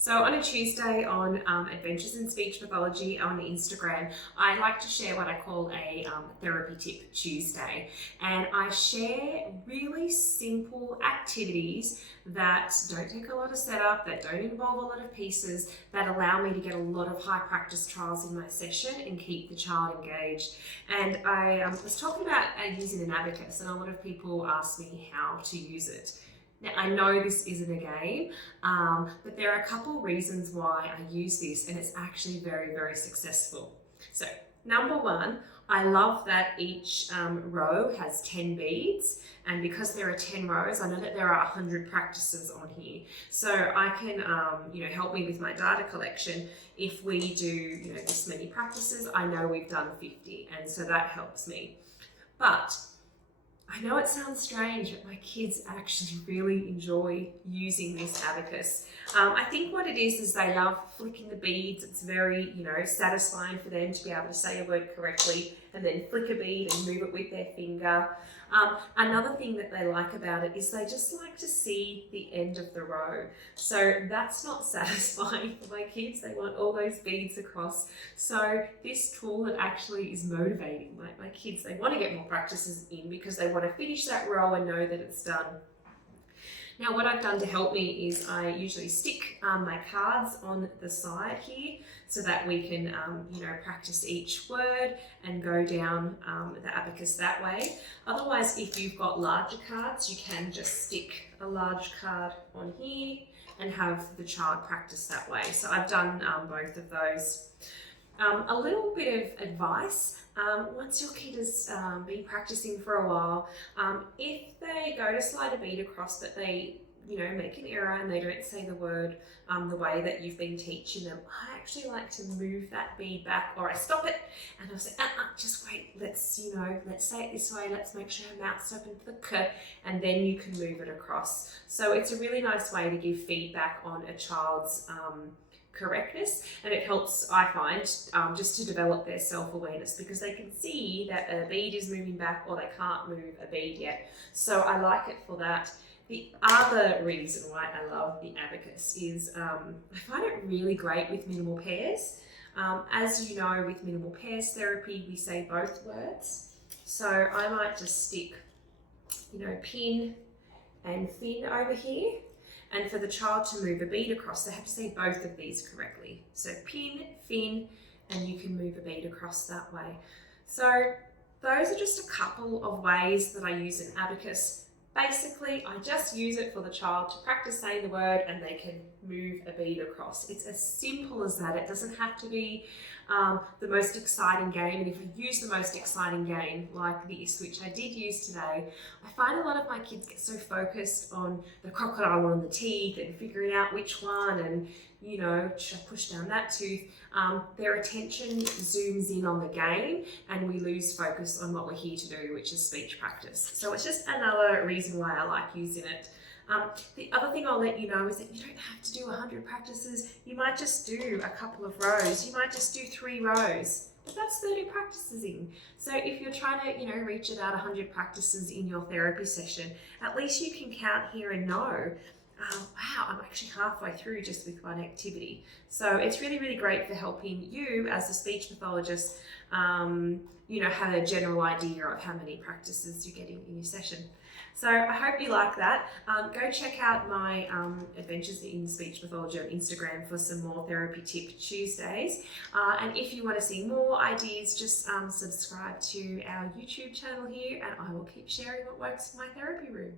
So on a Tuesday on Adventures in Speech Pathology on Instagram, I like to share what I call a therapy tip Tuesday. And I share really simple activities that don't take a lot of setup, that don't involve a lot of pieces, that allow me to get a lot of high practice trials in my session and keep the child engaged. And I was talking about using an abacus, and a lot of people ask me how to use it. Now, I know this isn't a game, but there are a couple reasons why I use this, and it's actually very, very successful. So, number one, I love that each row has 10 beads, and because there are 10 rows, I know that there are 100 practices on here. So I can, help me with my data collection. If we do, this many practices, I know we've done 50, and so that helps me. But I know it sounds strange, but my kids actually really enjoy using this abacus. I think what it is they love flicking the beads. It's very, satisfying for them to be able to say a word correctly and then flick a bead and move it with their finger. Another thing that they like about it is they just like to see the end of the row. So that's not satisfying for my kids. They want all those beads across. So this tool that actually is motivating my kids. They want to get more practices in because they want to finish that row and know that it's done. Now what I've done to help me is I usually stick my cards on the side here so that we can practice each word and go down the abacus that way. Otherwise, if you've got larger cards, you can just stick a large card on here and have the child practice that way. So I've done both of those. A little bit of advice. Once your kid has been practicing for a while, if they go to slide a bead across but they make an error and they don't say the word the way that you've been teaching them, I actually like to move that bead back, or I stop it and I'll say, just wait, let's say it this way, let's make sure her mouth's open for the k, and then you can move it across. So it's a really nice way to give feedback on a child's correctness, and it helps, I find, just to develop their self-awareness, because they can see that a bead is moving back or they can't move a bead yet. So I like it for that. The other reason why I love the abacus is I find it really great with minimal pairs. As you know, with minimal pairs therapy, we say both words. So I might just stick, pin and fin over here. And for the child to move a bead across, they have to say both of these correctly. So pin, fin, and you can move a bead across that way. So those are just a couple of ways that I use an abacus. Basically, I just use it for the child to practice saying the word and they can move a bead across. It's as simple as that. It doesn't have to be the most exciting game. And if I use the most exciting game like this, which I did use today, I find a lot of my kids get so focused on the crocodile on the teeth and figuring out which one and, should I push down that tooth? Their attention zooms in on the game and we lose focus on what we're here to do, which is speech practice. So it's just another reason why I like using it. The other thing I'll let you know is that you don't have to do 100 practices. You might just do a couple of rows. You might just do 3 rows. But that's 30 practices in. So if you're trying to, reach about 100 practices in your therapy session, at least you can count here and know, wow, I'm actually halfway through just with one activity. So it's really, really great for helping you as a speech pathologist, have a general idea of how many practices you're getting in your session. So I hope you like that. Go check out my Adventures in Speech Pathology on Instagram for some more Therapy Tip Tuesdays. And if you want to see more ideas, just subscribe to our YouTube channel here, and I will keep sharing what works for my therapy room.